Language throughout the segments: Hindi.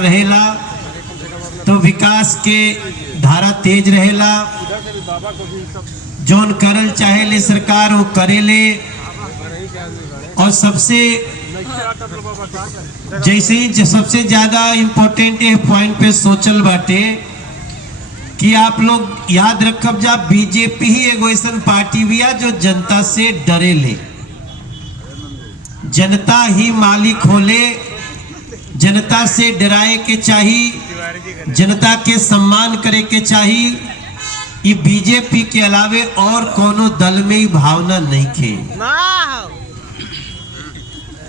रहेला तो विकास के धारा तेज रहेला। जोन करल चाहे ले सरकार वो करेले। और सबसे जैसे ही सबसे ज्यादा इम्पोर्टेंट है पॉइंट पे सोचल बाटे कि आप लोग याद रखब जा बीजेपी ही एगो ऐसा पार्टी बिया जो जनता से डरे ले। जनता ही मालिक होले, जनता से डराए के चाहिए, जनता के सम्मान करे के चाहिए। ये बीजेपी के अलावे और कोनो दल में ही भावना नहीं खे।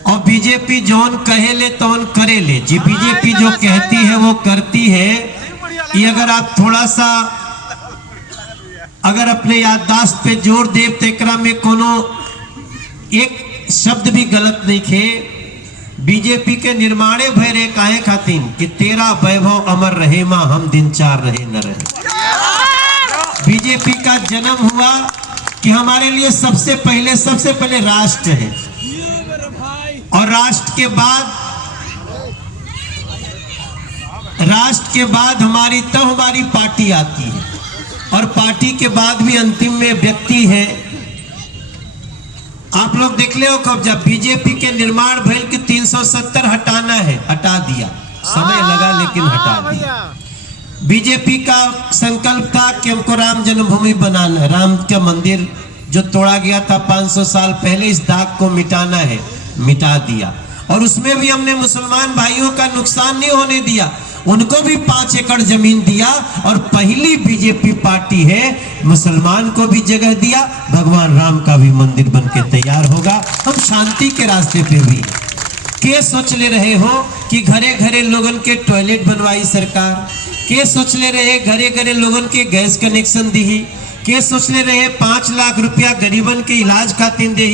और बीजेपी जोन कहे ले तोन करे ले। जी बीजेपी जो कहती है वो करती है। ये अगर आप थोड़ा सा अगर अपने याददाश्त पे जोर देव तो एकरा में कोनो एक शब्द भी गलत नहीं खे। बीजेपी के निर्माणे भय काहे खातिर कि तेरा वैभव अमर रहे मां हम दिन चार रहे न रहे। बीजेपी का जन्म हुआ कि हमारे लिए सबसे पहले राष्ट्र है और राष्ट्र के बाद हमारी पार्टी आती है और पार्टी के बाद भी अंतिम में व्यक्ति है। आप लोग देख ले हो कब जब बीजेपी के निर्माण भइल के 370 हटाना है, हटा दिया, समय लगा लेकिन हटा दिया। बीजेपी का संकल्प था कि हमको राम जन्मभूमि बनाना है, राम का मंदिर जो तोड़ा गया था 500 साल पहले, इस दाग को मिटाना है, मिटा दिया। और उसमें भी हमने मुसलमान भाइयों का नुकसान नहीं होने दिया, उनको भी 5 एकड़ जमीन दिया। और पहली बीजेपी पार्टी है, मुसलमान को भी जगह दिया, भगवान राम का भी मंदिर बन के तैयार होगा। हम शांति के रास्ते पे भी के सोच ले रहे हो कि घरे घरे लोगन के टॉयलेट बनवाई सरकार, के सोच ले रहे घरे घरे लोगन के गैस कनेक्शन दी, के सोच ले रहे 5 लाख रुपया गरीबन के इलाज खातिर दे,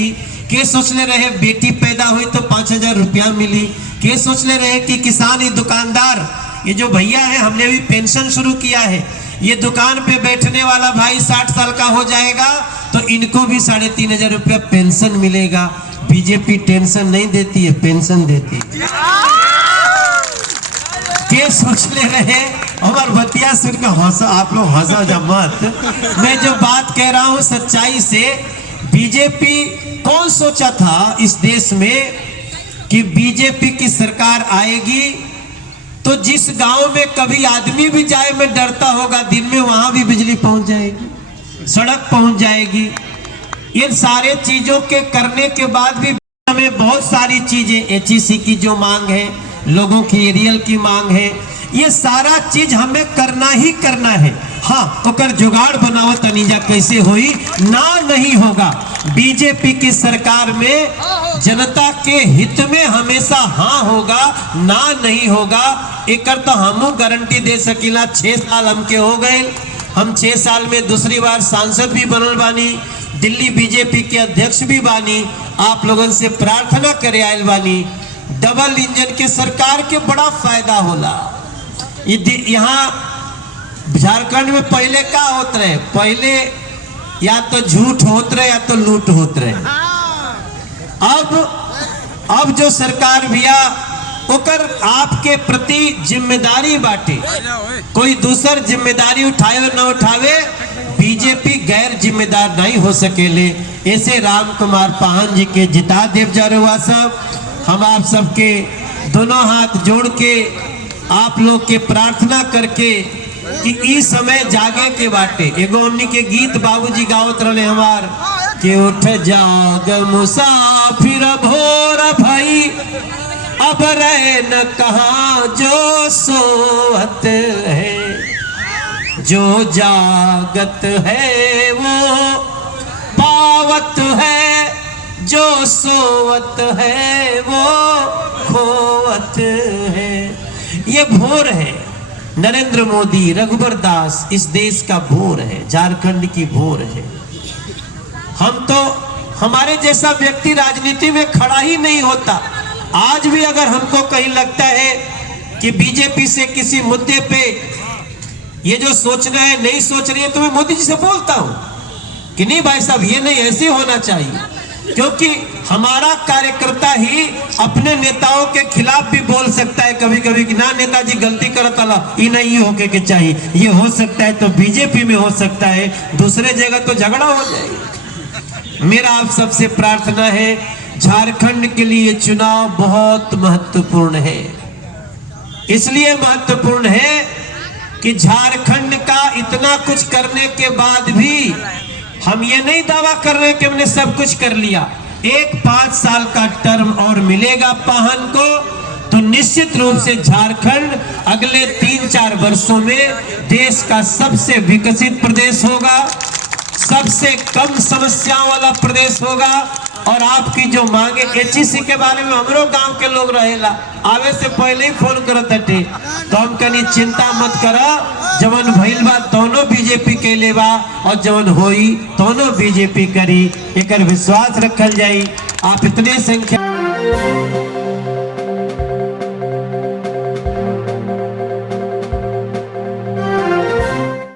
के सोच ले रहे बेटी पैदा हुई तो 5000 रुपया मिली, के सोच ले रहे कि किसान ही दुकानदार, ये जो भैया है हमने भी पेंशन शुरू किया है, ये दुकान पे बैठने वाला भाई 60 साल का हो जाएगा तो इनको भी 3500 रुपया पेंशन मिलेगा। बीजेपी टेंशन नहीं देती है, पेंशन देती है। के सोच ले रहे और बतिया सुन के हंसा, आप लोग हंसा जा मत। मैं जो बात कह रहा हूं सच्चाई से, बीजेपी कौन सोचा था इस देश में कि बीजेपी की सरकार आएगी तो जिस गांव में कभी आदमी भी जाए में डरता होगा, दिन में वहां भी बिजली पहुंच जाएगी, सड़क पहुंच जाएगी। इन सारे चीजों के करने के बाद भी हमें बहुत सारी चीजें, एचईसी की जो मांग है, लोगों की एरियल की मांग है, ये सारा चीज हमें करना ही करना है। हाँ, ओकर जुगाड़ बनावत अनीजा कैसे होई ना नहीं होगा। बीजेपी की सरकार में जनता के हित में हमेशा हाँ होगा, ना नहीं होगा। एक तो हम गारंटी दे सकीला। 6 साल हमके हो गए, हम 6 साल में दूसरी बार सांसद भी बनल बानी, दिल्ली बीजेपी के अध्यक्ष भी बानी, आप लोगों से प्रार्थना करे आयल बानी। डबल इंजन के सरकार के बड़ा फायदा होला। यहाँ झारखंड में पहले क्या होत रहे, पहले या तो झूठ होत रहे या तो लूट होत रहे। अब जो सरकार भैया ओकर आपके प्रति जिम्मेदारी बाटे, कोई दूसर जिम्मेदारी उठाए न उठावे, बीजेपी गैर जिम्मेदार नहीं हो सकेले। ऐसे राम कुमार पाहन जी के जिता देव जरवा सब, हम आप सबके दोनों हाथ जोड़ के आप लोग के प्रार्थना करके कि इस समय जागे के बाटे। एगो हमनी के गीत बाबूजी गावत रहे हमार कि उठ जाग मुसाफिर भोर भई, अब रहे न कहाँ जो सोवत है, जो जागत है वो पावत है, जो सोवत है वो खोवत है। ये भोर है, नरेंद्र मोदी, रघुबर दास, इस देश का भोर है, झारखंड की भोर है। हम तो, हमारे जैसा व्यक्ति राजनीति में खड़ा ही नहीं होता। आज भी अगर हमको कहीं लगता है कि बीजेपी से किसी मुद्दे पे ये जो सोचना है नहीं सोच रही है, तो मैं मोदी जी से बोलता हूं कि नहीं भाई साहब, ये नहीं, ऐसे होना चाहिए। क्योंकि हमारा कार्यकर्ता ही अपने नेताओं के खिलाफ भी बोल सकता है कभी कभी कि ना नेताजी गलती करत अला, ये नहीं होके के चाहिए, ये हो सकता है तो बीजेपी में हो सकता है, दूसरे जगह तो झगड़ा हो जाएगा। मेरा आप सबसे प्रार्थना है, झारखंड के लिए चुनाव बहुत महत्वपूर्ण है। इसलिए महत्वपूर्ण है कि झारखंड का इतना कुछ करने के बाद भी हम ये नहीं दावा कर रहे कि हमने सब कुछ कर लिया। एक 5 साल का टर्म और मिलेगा पाहन को, तो निश्चित रूप से झारखंड अगले 3-4 वर्षों में देश का सबसे विकसित प्रदेश होगा, सबसे कम समस्याओं वाला प्रदेश होगा। और आपकी जो मांगे HEC के बारे में हमरो गांव के लोग रहेला, आवे से पहले ही फोन करत हटे, तो हम कनी चिंता मत करा, जवन भइल बा दोनों बीजेपी के लेबा और जवन होई दोनों बीजेपी करी, एकर विश्वास रखल जाई। आप इतने संख्या